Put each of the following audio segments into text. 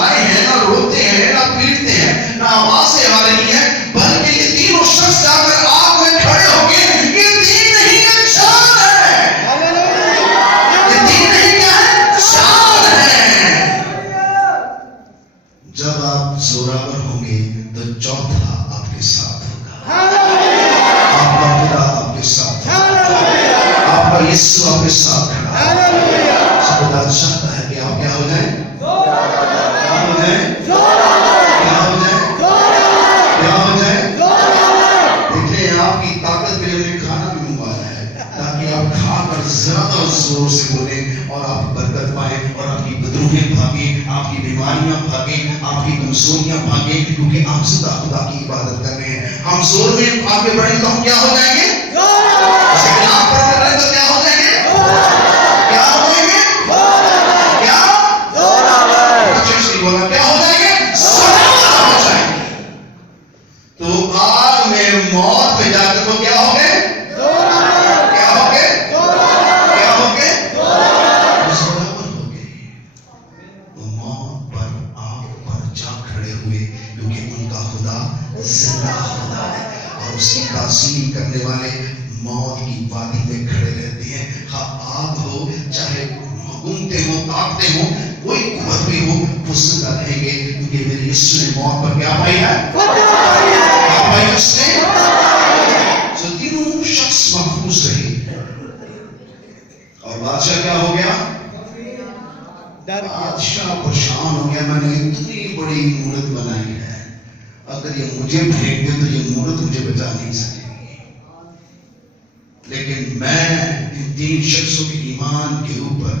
شرمائے ہیں، نہ روتے ہیں، نہ پیٹتے ہیں، نہ آوازیں آ رہی ہیں، بلکہ یہ تینوں شخص جا کر آگ میں کھڑے ہو گئے. یہ دین نہیں ہے، شان ہے. یہ دین نہیں کیا ہے، شان ہے. جب آپ زوراور ہوں گے تو چوتھا آپ کے ساتھ ہوگا. آپ کا خدا آپ کے ساتھ ہوگا. آپ کا یسوع آپ کے ساتھ کھڑا ہے. خدا چاہتا ہے کہ آپ کیا ہو جائیں؟ کیا ہو جائیں؟ کیا ہو جائیں؟ کیا ہو جائیں؟ دیکھیں آپ کی طاقت کے لیے کھانا بھی منگوایا ہے تاکہ آپ کھا کر زیادہ زور سے بولیں اور آپ برکت پائیں اور آپ کی بدروہیں بھاگیں، آپ کی بیماریاں بھاگیں، آپ کی کمزوریاں بھاگیں، کیونکہ آپ زندہ خدا کی عبادت کر رہے ہیں. ہم زور میں آگے بڑھیں تو ہم کیا ہو جائیں گے؟ اسے کلام پر کر رہے ہیں تو کیا ہو جائیں گے؟ کیا ہو جائیں گے؟ کیا؟ بولا کیا ہو جائیں گے؟ زوراور ہو جائیں گے. تو آگ میں موت میں جا کر وہ کیا ہو گئے؟ کیا ہو گئے؟ کیا ہو گئے؟ زوراور ہو گئے. وہ موت پر آگ پر جا کھڑے ہوئے کیونکہ ان کا خدا زندہ خدا ہے اور اسی تعظیم کرنے والے موت کی وادی میں کھڑے رہتے ہیں. خواہ آگ ہو، چاہے حکومتیں ہوں، طاقتیں ہوں، کوئی قوت بھی ہو، وہ زندہ رہیں گے کیونکہ میرے یسوع نے موت پر کیا پائی ہے؟ کیا پائی اس نے؟ تو تینوں شخص محفوظ رہے اور بادشاہ کیا ہو گیا؟ بادشاہ پریشان ہو گیا. میں نے اتنی بڑی مورت بنائی ہے، اگر یہ مجھے پھینک دے تو یہ مورت مجھے بچا نہیں سکے گی. لیکن میں ان تین شخصوں کے ایمان کے اوپر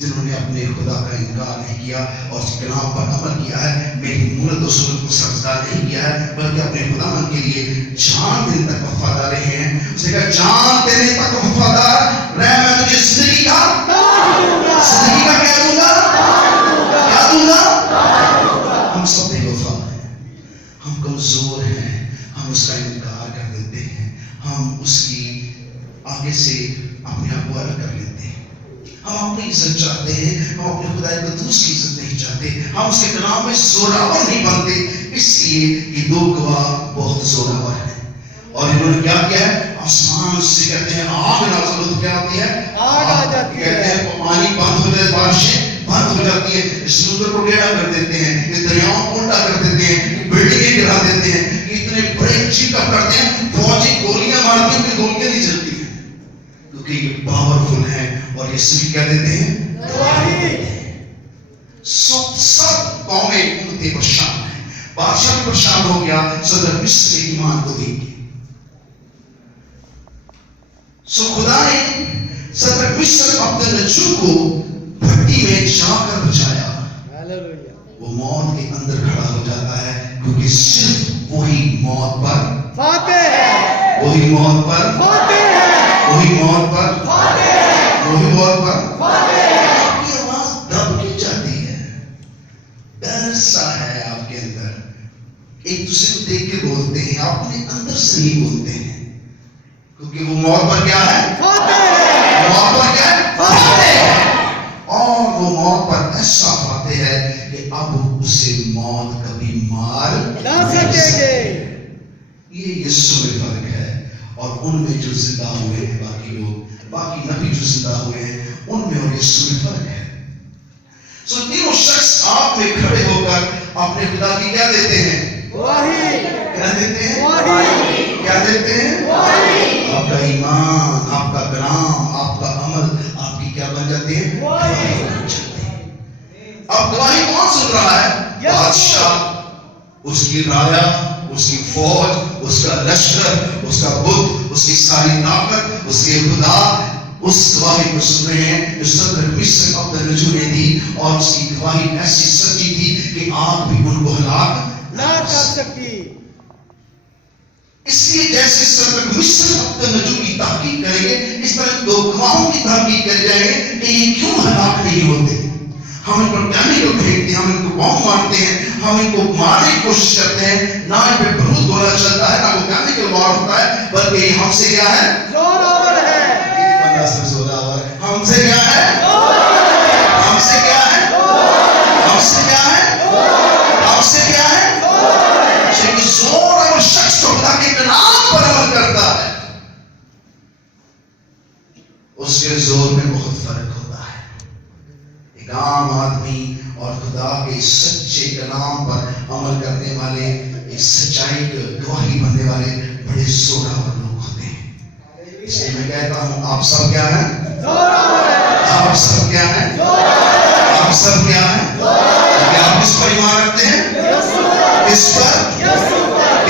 جنہوں نے اپنے خدا کا انکار نہیں کیا اور اس کلام پر عمل کیا ہے، میری مورت و صورت کو سجدہ نہیں کیا ہے، بلکہ اپنے خدا کے لیے جان دینے تک وفادار رہے ہیں. اس نے کہا جان دینے تک وفادار رہ، میں تجھے زندگی کا کیا دوں گا؟ کیا دوں گا؟ ہم سب بے وفا ہیں، ہم کمزور ہیں، ہم اس کا انکار کر دیتے ہیں، ہم اس کی آگے سے اپنے آپ کو الگ کر لیتے ہیں. ہم اپنی عزت چاہتے ہیں، ہم اپنے خدا قدوس کی عزت نہیں چاہتے، ہم اس کے کلام میں زوراور نہیں بنتے. اس لیے یہ دو گواہ بہت زوراور ہیں اور انہوں نے کیا کیا ہے؟ آسمان سے کہتے ہیں آگ نازل ہوتی، کیا ہوتی ہے؟ آگ آ جاتی ہے. کہتے ہیں پانی بند ہو جائے، بارشیں بند ہو جاتی ہے، سمندر کو ٹیڑھا کر دیتے ہیں، یہ دریاؤں کو الٹا کر دیتے ہیں، بلڈنگیں گرا دیتے ہیں، اتنے بڑے چیک اپ کرتے ہیں، فوجی گولیاں مارتی ہیں، گولیاں نہیں چلتی ہیں کیونکہ یہ پاورفل ہے. اور یہ صرف کیا دیتے ہیں؟ سب قومیں امتیں پریشان ہیں. بادشاہ بھی پریشان ہو گیا، صدر مصر نے ایمان کو دی. سو خدا نے صدر مصر عبد النجو کو بھٹی میں جا کر بچایا. وہ موت کے اندر کھڑا ہو جاتا ہے کیونکہ صرف وہی موت پر فاتح ہے، وہی موت پر فاتح ہے، وہی موت پر فاتح ہے، وہی موت پر فاتح ہے. آپ کی آواز دب کے جاتی ہے، ڈر سا ہے آپ کے اندر، ایک دوسرے کو دیکھ کے بولتے ہیں، آپ اپنے اندر سے نہیں بولتے ہیں کیونکہ وہ موت پر کیا ہے؟ فاتح ہے. موت پر کیا ہے؟ فاتح ہے. اور وہ موت پر ایسا فاتح ہے کہ اب اسے موت کبھی مار نہ سکے گے. یہ یسوع میں فرق ہے اور ان میں جو زندہ ہوئے ہیں، باقی لوگ، باقی نبی جو زندہ ہوئے ہیں، ان میں اور یسوع میں فرق ہے. سو تینوں شخص آپ میں کھڑے ہو کر اپنے خدا کی کیا دیتے ہیں؟ گواہی. کیا دیتے ہیں؟ گواہی. کیا دیتے ہیں؟ گواہی. آپ کا ایمان، آپ کا کلام، آپ کا عمل آپ کی کیا بن جاتے ہیں؟ گواہی بن جاتے ہیں. اب گواہی کون سن رہا ہے؟ بادشاہ، اس کی رایا، اس کی فوج، اس کا لشکر، اس کا بت، اس کی ساری طاقت، اس کے خدا اس گواہی کو سن رہے ہیں جو صدر مصر عبد النجو نے دی. اور اس کی گواہی ایسی سچی تھی کہ آگ بھی ان کو ہلاک نہ کر سکتی. اس لیے جیسے صدر مصر عبد النجو کی تحقیق کریں گے، اس طرح دو گواہوں کی تحقیق کر جائیں گے کہ یہ کیوں ہلاک نہیں ہوتے. ہم ان پر کیمیکل پھینکتے ہیں، ہم ان کو بم مارتے ہیں، ہم ان کو مارنے کی کوشش کرتے ہیں، نہ ان پہ برود گولا چلتا ہے، نہ وہ کیمیکل وار ہوتا ہے، بلکہ یہ ہم سے کیا ہے؟ زوراور ہے. ہم سے کیا ہے؟ ہم سے کیا ہے؟ ہم سے کیا ہے؟ بہت فرق ہوتا ہے. ایک عام آدمی اور خدا کے سچے کلام پر عمل کرنے والے، ایک سچائی کی گواہی بننے والے بڑے زوراور لوگ ہوتے ہیں. اس لیے میں کہتا ہوں آپ سب کیا ہیں؟ آپ سب کیا ہیں؟ آپ سب کیا ہیں؟ کیا آپ اس پر ایمان رکھتے ہیں؟ اس پر؟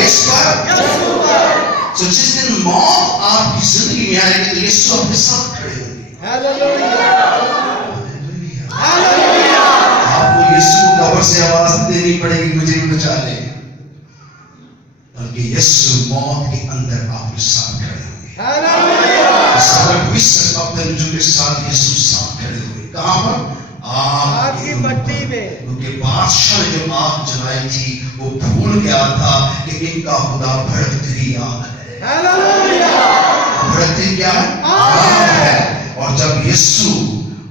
اس پر؟ تو جس دن موت آپ کی زندگی میں آئے گی تو یسوع آپ کے ساتھ کھڑے ہوں گے. آپ کو یسوع کو قبر سے آواز دینی پڑے گی مجھے بھی بچا لے، بلکہ یسوع موت کے اندر آپ کے ساتھ کھڑے ہوں گے. صدرک میشک عبدالنجو کے ساتھ یسوع ساتھ کھڑے ہوئے. کہاں پر؟ آگ کی مٹی میں. کیونکہ بادشاہ نے جو آگ جلائی تھی وہ بھول گیا تھا کہ ان کا خدا بھڑکتی آگ ہے. بھڑکتی کیا ہے؟ آگ ہے. اور جب یسوع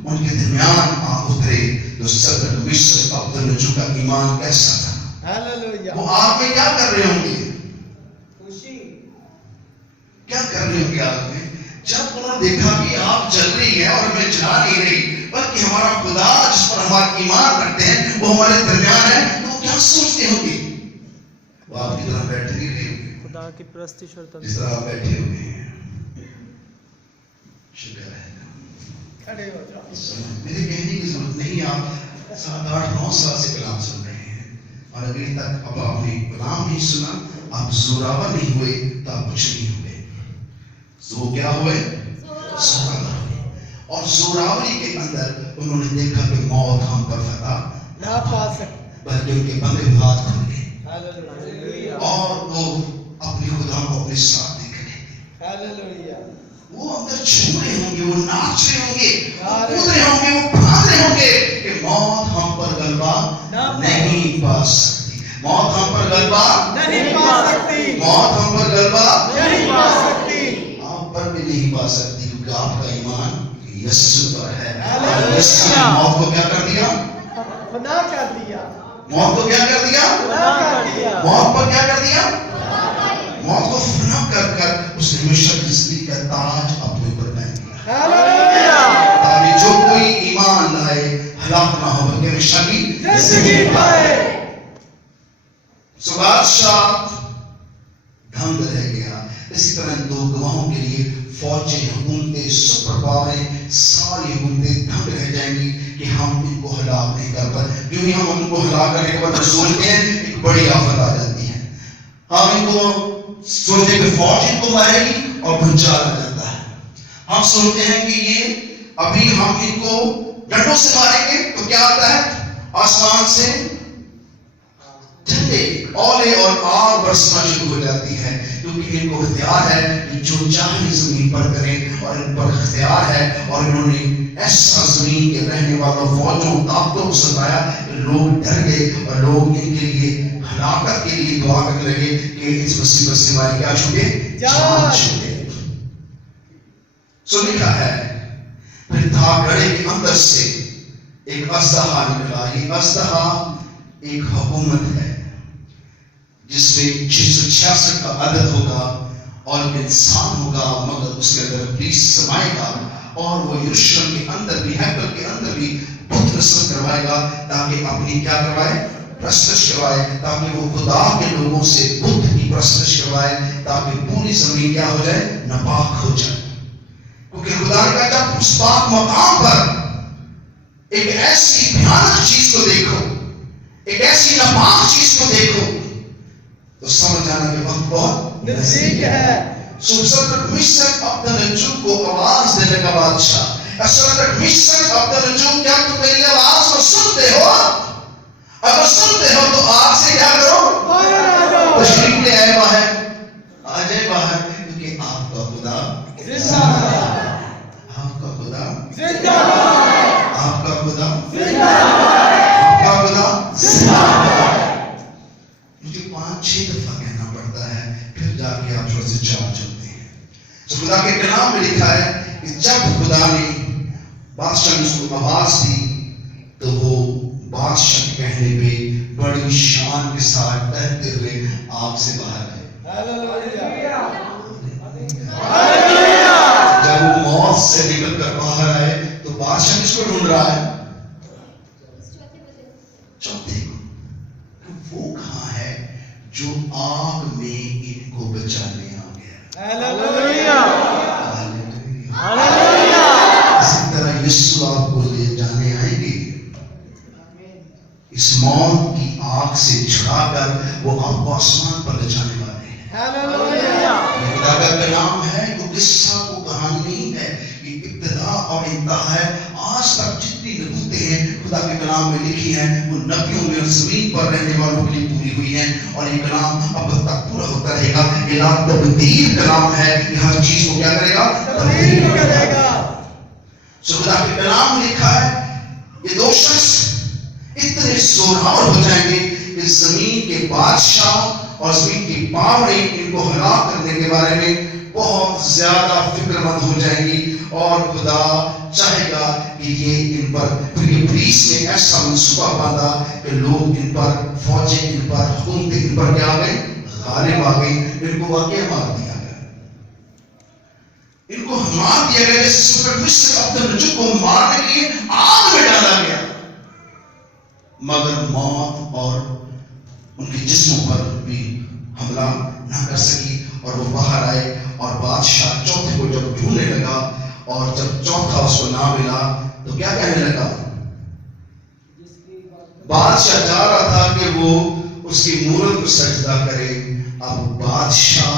ان کے درمیان آ اترے تو صدرک میشک عبدالنجو کا ایمان کیسا تھا؟ وہ آگ میں کیا کر رہے ہوں گے؟ کیا کر رہے ہوں گے آگ میں؟ جب انہوں نے دیکھا کہ آگ جل رہی ہے اور ہمیں جلا نہیں رہی، بلکہ ہمارا خدا جس پر ہمارا ایمان رکھتے ہیں وہ ہمارے درمیان ہے، تو وہ کیا سوچتے ہوں گے؟ وہ آپ کی طرح بیٹھے نہیں رہے ہوں گے خدا کی پرستی جس طرح آپ بیٹھے ہوئے ہیں. شکر ہے میرے کہنے کی ضرورت نہیں. آپ 7 8 9 سال سے کلام سن رہے ہیں اور ابھی تک اب آپ نے کلام نہیں سنا، آپ زوراور نہیں ہوئے تو آپ کچھ نہیں ہوئے. تو کیا ہوئے؟ زوراور ہوئے. اور زوراوری کے اندر انہوں نے دیکھا کہ موت ہم پر فتح نہ پا سکتی، بلکہ ان کے بندے ہاتھ کھل گئے اور وہ اپنے خدا کو اپنے ساتھ دیکھ رہے تھے. وہ اندر چھو رہے ہوں گے، وہ ناچ رہے ہوں گے، وہ کود رہے ہوں گے، وہ بھاگ رہے ہوں گے کہ موت ہم پر غلبہ نہیں پا سکتی. موت ہم پر غلبہ نہیں پا سکتی. موت ہم پر غلبہ نہیں پا سکتی. آپ پر بھی نہیں پا سکتی کیونکہ آپ کا ایمان یسوع پر ہے. یسوع نے موت کو کیا کر دیا؟ فنا کر دیا. موت کو کیا کر دیا؟ موت پر کیا کر دیا؟ موت کو فنا کر کر اس نے ہمیشہ کی زندگی کا تاج اپنے اوپر پہن لیا تاکہ جو کوئی ایمان لائے ہلاک نہ ہو بلکہ ہمیشہ کی زندگی پائے. سو بادشاہ دھنگ رہ گیا. اسی طرح 2 گواہوں کے لیے فوجیں، حکومتیں، سپر پاوریں، ساری حکومتیں دھنگ رہ جائیں گی کہ ہم ان کو ہلاک نہیں کر پائے. کیوں ہی ہم ان کو ہلاک کرنے کے بعد سوچتے ہیں ایک بڑی آفت آ جاتی ہے. ہم ان کو سوچتے کہ فوج ان کو مارے گی اور بھونچال آ جاتا ہے. ہم سوچتے ہیں کہ یہ ابھی ہم ان کو ڈنڈوں سے ماریں گے تو کیا آتا ہے؟ آسمان سے جھنڈے، اولے اور آگ برسنا شروع ہو جاتی ہے. کیونکہ ان کو اختیار ہے کہ جو چاہے زمین پر کریں اور ان پر اختیار ہے. اور انہوں نے ایسا زمین کے رہنے والوں فوجوں طاقتوں کو ستایا کہ لوگ ڈر گئے اور لوگ ان کے لیے ہلاکت کے لیے دعا کرنے لگے کہ اس مصیبت سے ہماری کیا چھوٹے؟ جان چھوٹے. سو لکھا ہے پھر تھا گڑھے کے اندر سے ایک اژدہا نکلا. یہ اژدہا ایک حکومت ہے جس میں 666 کا عدد ہوگا اور انسان ہوگا مگر اس کے اندر ابلیس سمائے گا اور وہ یروشلم کے اندر بھی ہیکل کے اندر بھی بت نصب کروائے گا تاکہ اپنی کیا کروائے؟ پرستش کروائے. تاکہ وہ خدا کے لوگوں سے بت کی پرستش کروائے تاکہ پوری زمین کیا ہو جائے؟ ناپاک ہو جائے. کیونکہ خدا نے کہا جب اس پاک مقام پر ایک ایسی بھیانک چیز کو دیکھو، ایک ایسی ناپاک چیز کو دیکھو تو سمجھ جانا کہ وقت بہت نزدیک ہے. صدرک میشک عبدالنجو کو آواز دینے کا بادشاہ. صدرک میشک عبدالنجو کیا تم میری آواز کو سنتے ہو؟ اگر سنتے ہو تو آگ سے کیا کرو؟ تشریف لے آئے باہر. آ جائے باہر کیونکہ آپ کا خدا زندہ ہے. آپ کا خدا زندہ ہے. آپ کا خدا زندہ ہے. آپ کا خدا زندہ ہے. مجھے 5-6 دفعہ کہنا پڑتا ہے پھر جا کے آپ تھوڑے سے چارج ہوتے ہیں. تو خدا کے کلام میں لکھا ہے کہ جب خدا نے بادشاہ نے اس کو آواز دی تو وہ بادشاہ کے کہنے پہ بڑی شان کے ساتھ ڈرتے ہوئے آگ سے باہر آئے. جب وہ موت سے نکل کر باہر آئے کس کو ڈھونڈ رہا ہے؟ چوتھے کو. وہ کہاں ہے جو آگ میں ان کو بچانے آ گیا؟ Hallelujah hallelujah. اسی طرح یسوع آپ کو لے جانے آئیں گے اس موت کی آگ سے چھڑا کر. وہ آپ کو آسمان پر لے جانے والے ہیں. ہاللویا. خدا کا کلام ہے، وہ قصہ کو کہانی نہیں ہے، یہ ابتدا اور انتہا ہے. آج تک جتنی نبوتیں ہیں خدا کے کلام میں لکھی ہیں وہ نبیوں میں اور زمین پر رہنے والوں کے لیے پوری ہوئی ہیں، اور یہ کلام اب تک پورا ہوتا رہے گا. یہ تبدیل کلام ہے، یہ ہر چیز کو کیا کرے گا؟ تبدیل کرے گا. سو خدا کے کلام میں لکھا ہے یہ دو شخص اتنے زورآور ہو جائیں گے کہ زمین کے بادشاہ اور زمین کی پاوریں ان کو ہلاک کرنے کے بارے میں بہت زیادہ فکر مند ہو جائیں گی، اور خدا چاہے گا کہ یہ ان پر پولیس نے ایسا منصوبہ باندھا کہ لوگ ان پر، فوجیں ان پر، حکومتیں ان پر کیا آ گئی؟ غالب آ گئی. ان کو واقعہ مار دیا گیا، ان کو مار دیا گیا. جیسے صدر مصر عبد النجوب کو مارنے کے لیے آگ میں ڈالا گیا، مگر موت اور ان کے جسموں پر بھی حملہ نہ کر سکی، اور وہ باہر آئے. اور بادشاہ چوتھے کو جب ڈھونڈنے لگا اور جب چوتھا اس کو نہ ملا تو کیا کہنے لگا؟ بادشاہ چاہ رہا تھا کہ وہ اس کی مورت کو سجدہ کرے. اب بادشاہ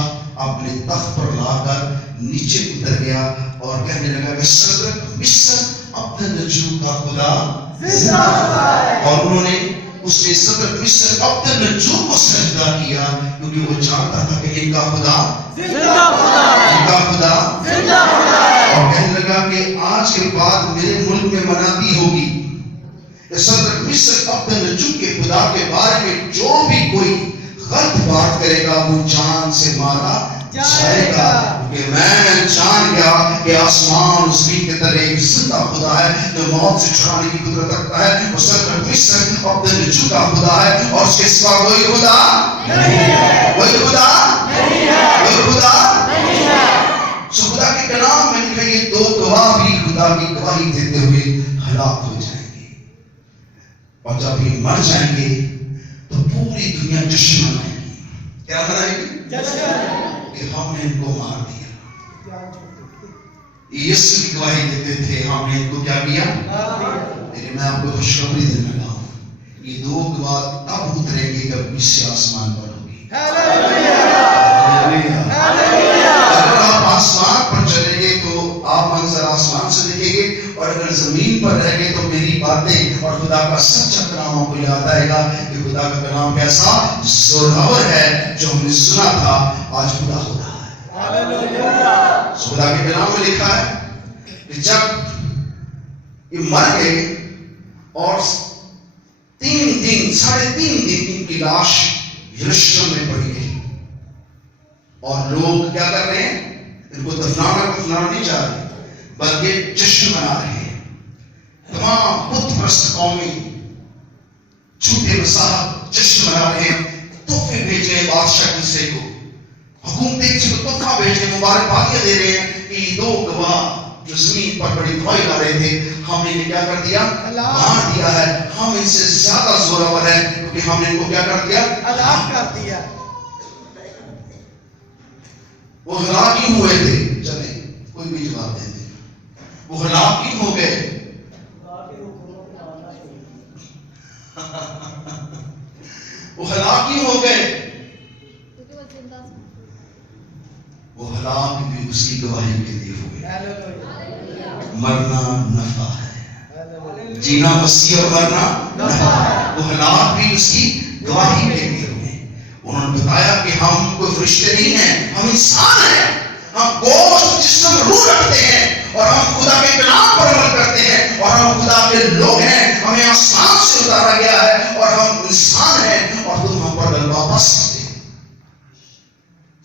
اپنے تخت پر لا کر نیچے اتر گیا اور کہنے لگا کہ صدر مصر عبد النجوب کا خدا زندہ ہے. اور انہوں نے اس نے صدر مصر عبد النجوب کو سجدہ کیا، کیونکہ وہ جانتا تھا کہ ان کا خدا زندہ خدا ہے، ان کا خدا زندہ خدا ہے. اور کہنے لگا کہ آج کے بعد میرے ملک میں منادی ہوگی کہ صدر مصر عبد النجوب کے خدا کے بارے میں جو بھی کوئی غلط بات کرے گا وہ جان سے مارا جائے گا. کہ میں جان گیا کہ آسمان و زمین کے تلے ایک زندہ خدا ہے جو موت سے چھڑانے کی قدرت رکھتا ہے. وہ صدر مصر عبد النجوب کا خدا ہے، اور اس کے سوا کوئی خدا نہیں ہے، کوئی خدا نہیں ہے، کوئی خدا نہیں ہے. سو خدا کے کلام میں لکھا یہ دو گواہ بھی خدا کی گواہی دیتے ہوئے ہلاک ہو جائیں گے، اور جب یہ مر جائیں گے تو پوری دنیا جشن منائے گی. کیا منائے گی؟ جشن، کہ ہم نے ان کو مار دیا. یسوع کی گواہی دیتے تھے ہم نے ان کو کیا کیا؟ لیکن میں آپ کو خوشخبری دینے لگا ہوں، یہ دو گواہ تب اتریں گے جب مصر آسمان پر ہوگی. اگر آپ آسمان پر چلیں گے تو آپ منظر آسمان سے دیکھیں گے، اور اگر زمین پر رہ گئے تو میری باتیں اور خدا کا سچا کلام آپ کو یاد آئے گا کہ خدا کا کلام کیسا زورآور ہے. جو ہم نے سنا تھا آج پورا ہو رہا ہے. خدا کے کلام میں لکھا ہے کہ جب یہ مر گئے اور 3 دن 3.5 دن ان کی لاش یروشلم میں پڑی گئی، اور لوگ کیا کر رہے ہیں؟ ان کو دفنانا نہیں چاہ رہے بلکہ جشن منا رہے ہیں. تمام بت پرست قومیں جھوٹے مذاہب جشن منا رہے ہیں، تحفے بھیج رہے ہیں بادشاہ دوسرے کو، حکومتیں کسی کو تحفہ بھیج رہے ہیں، مبارکبادیاں دے رہے ہیں کہ یہ دو گواہ جو زمین پر بڑی دعائی لا رہے تھے ہم نے انہیں کیا کر دیا؟ مار دیا ہے. ہم ان سے زیادہ زورآور ہیں کیونکہ ہم نے ان کو کیا کر دیا؟ ہلاک کر دیا. وہ ہلاک کیوں ہوئے تھے؟ چلیں کوئی بھی جواب دے دیں. وہ ہلاک کیوں ہو گئے؟ وہ ہلاک کیوں ہو گئے؟ وہ ہلاک بھی اس کی گواہی کے لیے ہوئے. مرنا نفع ہے، جینا مسیح اور مرنا نفع ہے. وہ ہلاک بھی اس کی گواہی کے لیے ہوئے. انہوں نے بتایا کہ ہم کوئی فرشتے نہیں ہیں، ہم انسان ہیں، ہم گوشت جسم روح رکھتے ہیں، اور ہم خدا کے کلام پر عمل کرتے ہیں، اور ہم خدا کے لوگ ہیں. ہمیں آسمان سے اتارا گیا ہے اور ہم انسان ہیں، اور تم ہم پر غلبہ پا سکتے ہیں.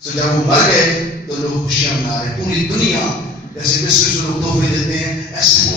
تو جب وہ مر گئے تو لوگ خوشیاں منا رہے. پوری دنیا جیسے مصر سے لوگ تحفے دیتے ہیں ایسے